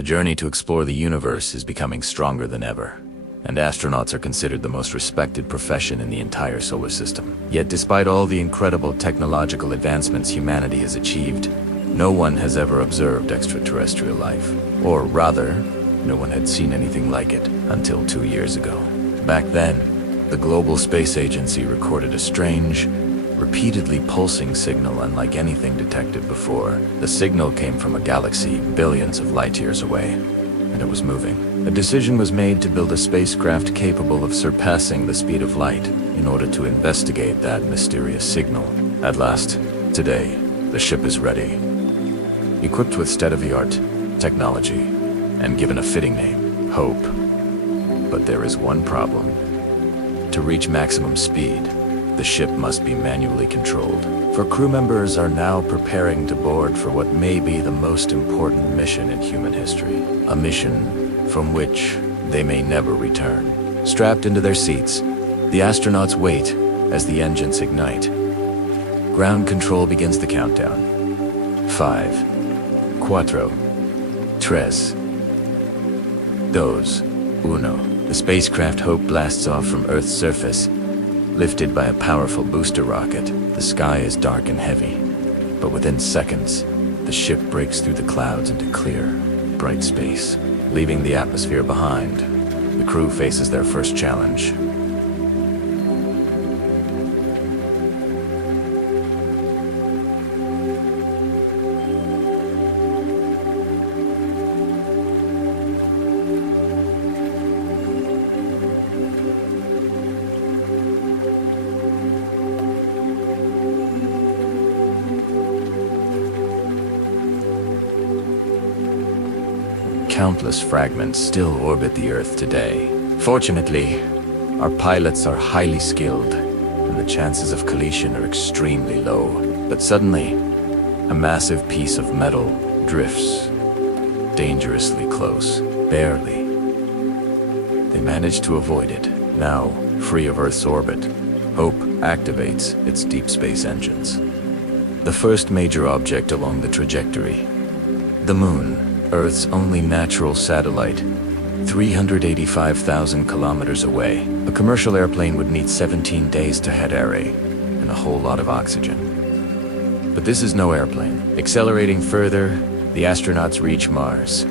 The journey to explore the universe is becoming stronger than ever, and astronauts are considered the most respected profession in the entire solar system. Yet despite all the incredible technological advancements humanity has achieved, no one has ever observed extraterrestrial life. Or rather, no one had seen anything like it until 2 years ago. Back then, the Global Space Agency recorded a strange, repeatedly pulsing signal unlike anything detected before. The signal came from a galaxy billions of light years away, and it was moving. A decision was made to build a spacecraft capable of surpassing the speed of light in order to investigate that mysterious signal. At last, today, the ship is ready. Equipped with state-of-the-art technology and given a fitting name, Hope. But there is one problem. To reach maximum speed, the ship must be manually controlled. For crew members are now preparing to board for what may be the most important mission in human history. A mission from which they may never return. Strapped into their seats, the astronauts wait as the engines ignite. Ground control begins the countdown. 5, 4, 3, 2, 1. The spacecraft Hope blasts off from Earth's surface. Lifted by a powerful booster rocket, the sky is dark and heavy. But within seconds, the ship breaks through the clouds into clear, bright space. Leaving the atmosphere behind, the crew faces their first challenge. Countless fragments still orbit the Earth today. Fortunately, our pilots are highly skilled, and the chances of collision are extremely low. But suddenly, a massive piece of metal drifts dangerously close, barely. They manage to avoid it. Now, free of Earth's orbit, Hope activates its deep space engines. The first major object along the trajectory, the Moon, Earth's only natural satellite, 385,000 kilometers away. A commercial airplane would need 17 days to head array, and a whole lot of oxygen. But this is no airplane. Accelerating further, the astronauts reach Mars,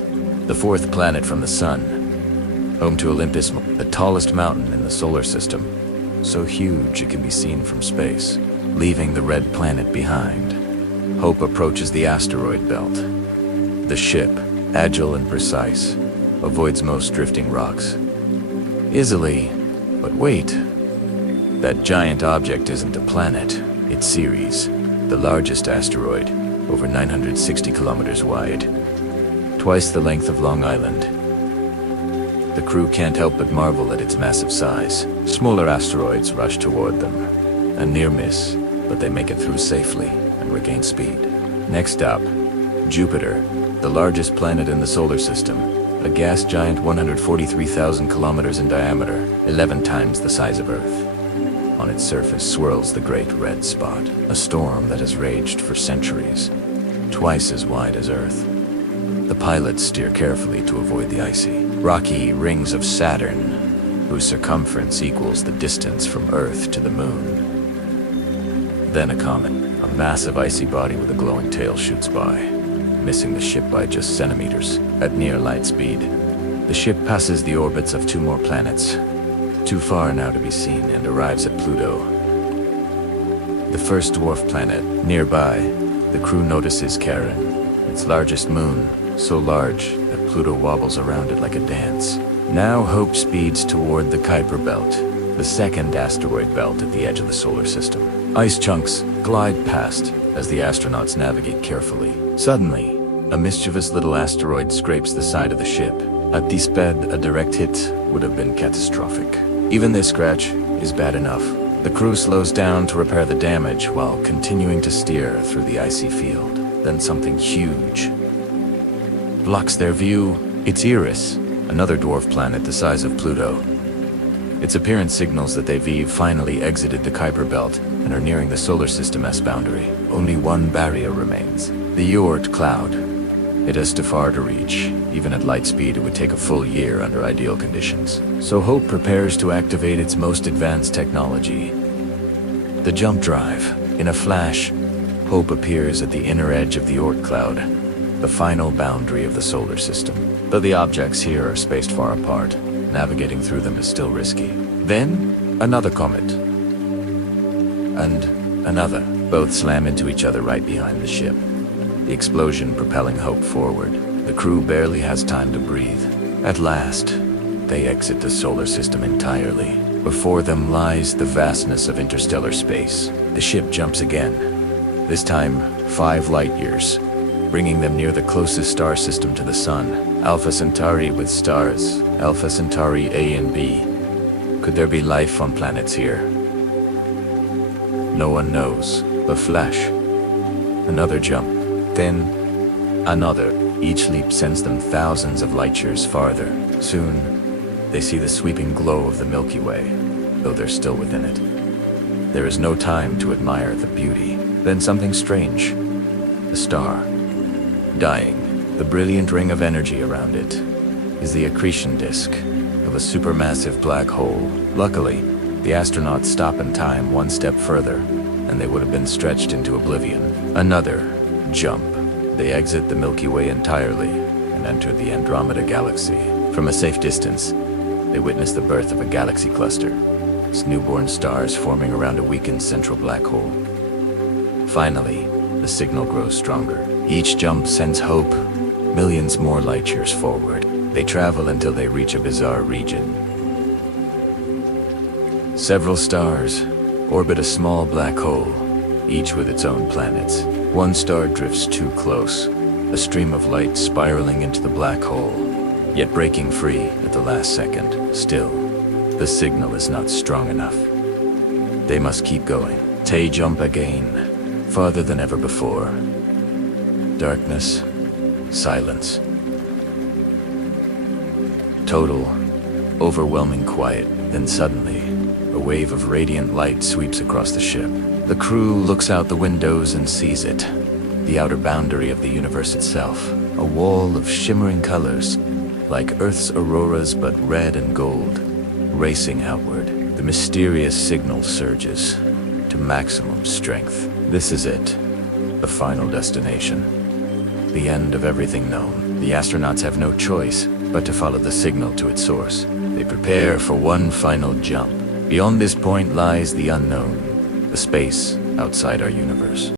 the fourth planet from the Sun, home to Olympus, the tallest mountain in the solar system, so huge it can be seen from space. Leaving the red planet behind, Hope approaches the asteroid belt. The ship, agile and precise, avoids most drifting rocks. Easily, but wait. That giant object isn't a planet, it's Ceres, the largest asteroid, over 960 kilometers wide, twice the length of Long Island. The crew can't help but marvel at its massive size. Smaller asteroids rush toward them. A near miss, but they make it through safely and regain speed. Next up, Jupiter, the largest planet in the solar system, a gas giant 143,000 kilometers in diameter, 11 times the size of Earth. On its surface swirls the Great Red Spot, a storm that has raged for centuries, twice as wide as Earth. The pilots steer carefully to avoid the icy, rocky rings of Saturn, whose circumference equals the distance from Earth to the Moon. Then a comet, a massive icy body with a glowing tail, shoots by, missing the ship by just centimeters. At near light speed, the ship passes the orbits of 2 more planets, too far now to be seen, and arrives at Pluto, the first dwarf planet. Nearby, the crew notices Charon, its largest moon, so large that Pluto wobbles around it like a dance. Now Hope speeds toward the Kuiper Belt, the second asteroid belt at the edge of the solar system. Ice chunks glide past as the astronauts navigate carefully. Suddenly, a mischievous little asteroid scrapes the side of the ship. At this speed, a direct hit would have been catastrophic. Even this scratch is bad enough. The crew slows down to repair the damage while continuing to steer through the icy field. Then something huge blocks their view. It's Eris, another dwarf planet the size of Pluto. Its appearance signals that they've finally exited the Kuiper Belt and are nearing the solar system S boundary. Only one barrier remains, the Oort cloud, It is too far to reach. Even at light speed, it would take a full year under ideal conditions. So Hope prepares to activate its most advanced technology, the jump drive. In a flash, Hope appears at the inner edge of the Oort cloud, the final boundary of the solar system. Though the objects here are spaced far apart, navigating through them is still risky. Then, another comet. And another. Both slam into each other right behind the ship, the explosion propelling Hope forward. The crew barely has time to breathe. At last, they exit the solar system entirely. Before them lies the vastness of interstellar space. The ship jumps again, this time 5 light years, bringing them near the closest star system to the Sun, Alpha Centauri with stars, Alpha Centauri A and B. Could there be life on planets here? No one knows. A flash. Another jump. Then, another. Each leap sends them thousands of light years farther. Soon, they see the sweeping glow of the Milky Way, though they're still within it. There is no time to admire the beauty. Then something strange. A star. Dying. The brilliant ring of energy around it is the accretion disk of a supermassive black hole. Luckily, the astronauts stop in time one step further, and they would have been stretched into oblivion. Another jump. They exit the Milky Way entirely and enter the Andromeda Galaxy. From a safe distance, they witness the birth of a galaxy cluster, its newborn stars forming around a weakened central black hole. Finally, the signal grows stronger. Each jump sends Hope millions more light years forward. They travel until they reach a bizarre region. Several stars orbit a small black hole, each with its own planets. One star drifts too close, a stream of light spiraling into the black hole, yet breaking free at the last second. Still, the signal is not strong enough. They must keep going. They jump again, farther than ever before. Darkness, silence. Total, overwhelming quiet. Then suddenly, a wave of radiant light sweeps across the ship. The crew looks out the windows and sees it, the outer boundary of the universe itself. A wall of shimmering colors, like Earth's auroras but red and gold, racing outward. The mysterious signal surges to maximum strength. This is it, the final destination. The end of everything known. The astronauts have no choice but to follow the signal to its source. They prepare for one final jump. Beyond this point lies the unknown, the space outside our universe.